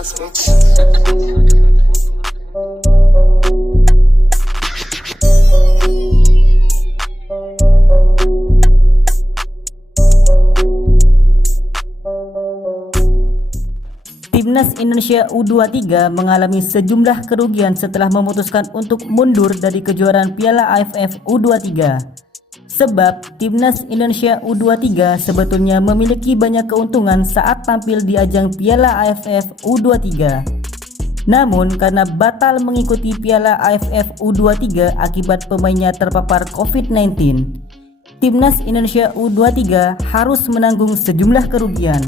ass bitch. Timnas Indonesia U23 mengalami sejumlah kerugian setelah memutuskan untuk mundur dari kejuaraan Piala AFF U23. Sebab Timnas Indonesia U23 sebetulnya memiliki banyak keuntungan saat tampil di ajang Piala AFF U23. Namun karena batal mengikuti Piala AFF U23 akibat pemainnya terpapar COVID-19, Timnas Indonesia U23 harus menanggung sejumlah kerugian.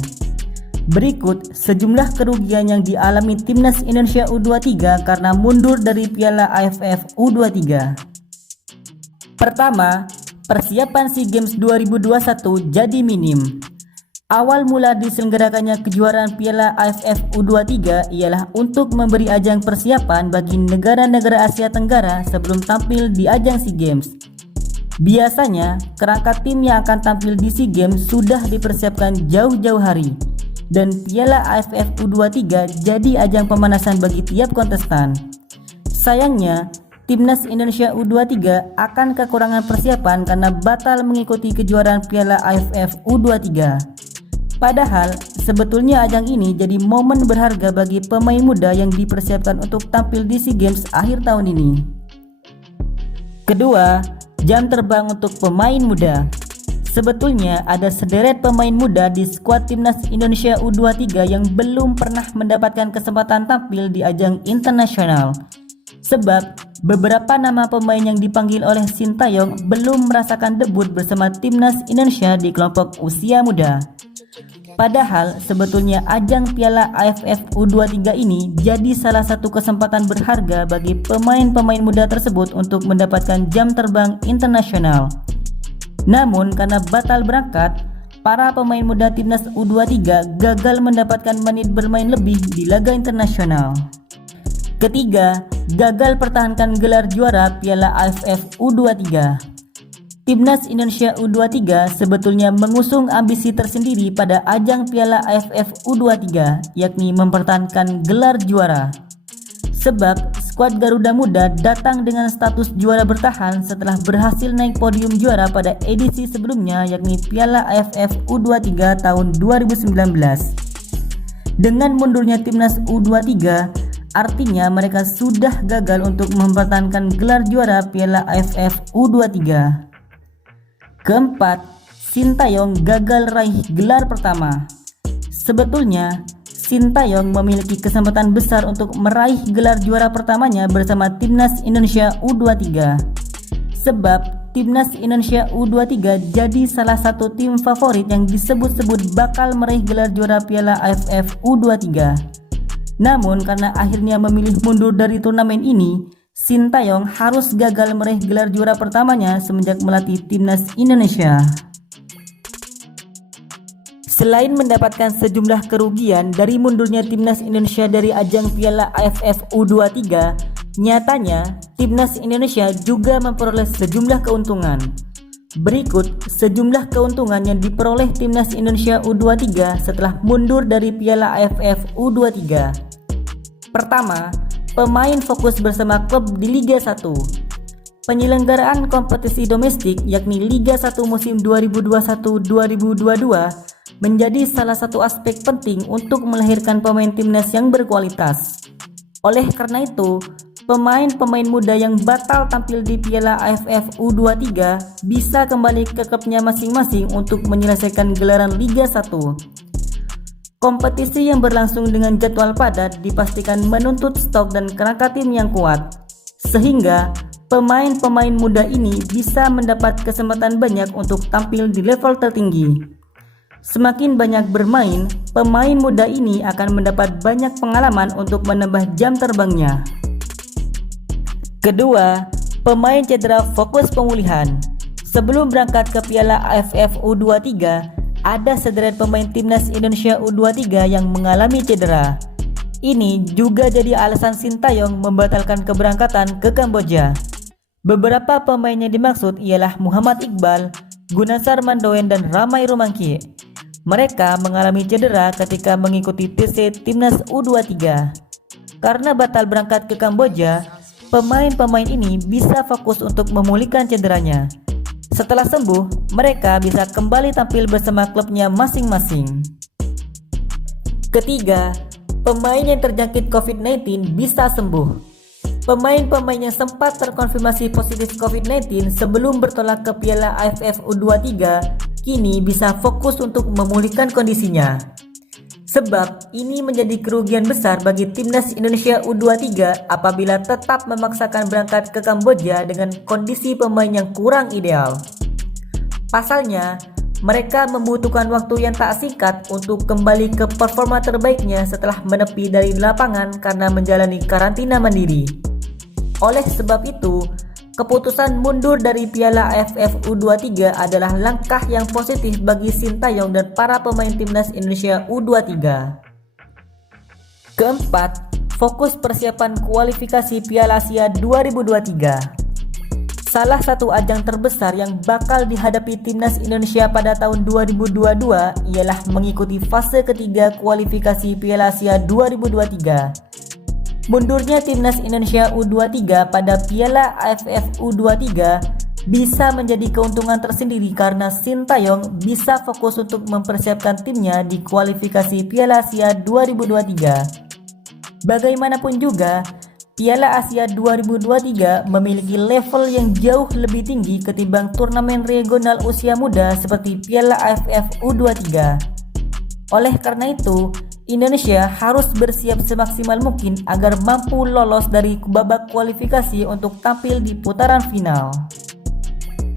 Berikut sejumlah kerugian yang dialami Timnas Indonesia U23 karena mundur dari Piala AFF U23. Pertama, persiapan SEA Games 2021 jadi minim. Awal mula diselenggarakannya kejuaraan Piala AFF U23 ialah untuk memberi ajang persiapan bagi negara-negara Asia Tenggara sebelum tampil di ajang SEA Games. Biasanya, kerangka tim yang akan tampil di SEA Games sudah dipersiapkan jauh-jauh hari. Dan Piala AFF U23 jadi ajang pemanasan bagi tiap kontestan. Sayangnya, Timnas Indonesia U23 akan kekurangan persiapan karena batal mengikuti kejuaraan Piala AFF U23. Padahal, sebetulnya ajang ini jadi momen berharga bagi pemain muda yang dipersiapkan untuk tampil di SEA Games akhir tahun ini. Kedua, jam terbang untuk pemain muda. Sebetulnya ada sederet pemain muda di skuad Timnas Indonesia U23 yang belum pernah mendapatkan kesempatan tampil di ajang internasional. Sebab beberapa nama pemain yang dipanggil oleh Sintayong belum merasakan debut bersama Timnas Indonesia di kelompok usia muda. Padahal sebetulnya ajang Piala AFF U23 ini jadi salah satu kesempatan berharga bagi pemain-pemain muda tersebut untuk mendapatkan jam terbang internasional. Namun karena batal berangkat, para pemain muda Timnas U23 gagal mendapatkan menit bermain lebih di laga internasional. Ketiga, gagal pertahankan gelar juara Piala AFF U23. Timnas Indonesia U23 sebetulnya mengusung ambisi tersendiri pada ajang Piala AFF U23, yakni mempertahankan gelar juara. Sebab skuad Garuda Muda datang dengan status juara bertahan setelah berhasil naik podium juara pada edisi sebelumnya, yakni Piala AFF U23 tahun 2019. Dengan mundurnya Timnas U23, artinya mereka sudah gagal untuk mempertahankan gelar juara Piala AFF U23. Keempat, Sintayong gagal raih gelar pertama. Sebetulnya Sintayong memiliki kesempatan besar untuk meraih gelar juara pertamanya bersama Timnas Indonesia U23. Sebab Timnas Indonesia U23 jadi salah satu tim favorit yang disebut-sebut bakal meraih gelar juara Piala AFF U23. Namun karena akhirnya memilih mundur dari turnamen ini, Sintayong harus gagal meraih gelar juara pertamanya semenjak melatih Timnas Indonesia. Selain mendapatkan sejumlah kerugian dari mundurnya Timnas Indonesia dari ajang Piala AFF U23, nyatanya Timnas Indonesia juga memperoleh sejumlah keuntungan. Berikut sejumlah keuntungan yang diperoleh Timnas Indonesia U23 setelah mundur dari Piala AFF U23. Pertama, pemain fokus bersama klub di Liga 1. Penyelenggaraan kompetisi domestik yakni Liga 1 musim 2021-2022 menjadi salah satu aspek penting untuk melahirkan pemain timnas yang berkualitas. Oleh karena itu, pemain-pemain muda yang batal tampil di Piala AFF U23 bisa kembali ke klubnya masing-masing untuk menyelesaikan gelaran Liga 1. Kompetisi yang berlangsung dengan jadwal padat dipastikan menuntut stok dan kerangka tim yang kuat, sehingga pemain-pemain muda ini bisa mendapat kesempatan banyak untuk tampil di level tertinggi. Semakin banyak bermain, pemain muda ini akan mendapat banyak pengalaman untuk menambah jam terbangnya. Kedua, pemain cedera fokus pemulihan. Sebelum berangkat ke Piala AFF U23, ada sederet pemain Timnas Indonesia U23 yang mengalami cedera. Ini juga jadi alasan Sintayong membatalkan keberangkatan ke Kamboja. Beberapa pemain yang dimaksud ialah Muhammad Iqbal, Gunasar Mandoen, dan Ramai Rumangki. Mereka mengalami cedera ketika mengikuti TC Timnas U23. Karena batal berangkat ke Kamboja, pemain-pemain ini bisa fokus untuk memulihkan cederanya. Setelah sembuh, mereka bisa kembali tampil bersama klubnya masing-masing. Ketiga, pemain yang terjangkit COVID-19 bisa sembuh. Pemain-pemain yang sempat terkonfirmasi positif COVID-19 sebelum bertolak ke Piala AFF U23 kini bisa fokus untuk memulihkan kondisinya. Sebab ini menjadi kerugian besar bagi Timnas Indonesia U23 apabila tetap memaksakan berangkat ke Kamboja dengan kondisi pemain yang kurang ideal. Pasalnya, mereka membutuhkan waktu yang tak singkat untuk kembali ke performa terbaiknya setelah menepi dari lapangan karena menjalani karantina mandiri. Oleh sebab itu, keputusan mundur dari Piala AFF U23 adalah langkah yang positif bagi Sintayong dan para pemain Timnas Indonesia U23. Keempat, fokus persiapan kualifikasi Piala Asia 2023. Salah satu ajang terbesar yang bakal dihadapi Timnas Indonesia pada tahun 2022 ialah mengikuti fase ketiga kualifikasi Piala Asia 2023. Mundurnya Timnas Indonesia U23 pada Piala AFF U23 bisa menjadi keuntungan tersendiri karena Sintayong bisa fokus untuk mempersiapkan timnya di kualifikasi Piala Asia 2023. Bagaimanapun juga, Piala Asia 2023 memiliki level yang jauh lebih tinggi ketimbang turnamen regional usia muda seperti Piala AFF U23. Oleh karena itu, Indonesia harus bersiap semaksimal mungkin agar mampu lolos dari babak kualifikasi untuk tampil di putaran final.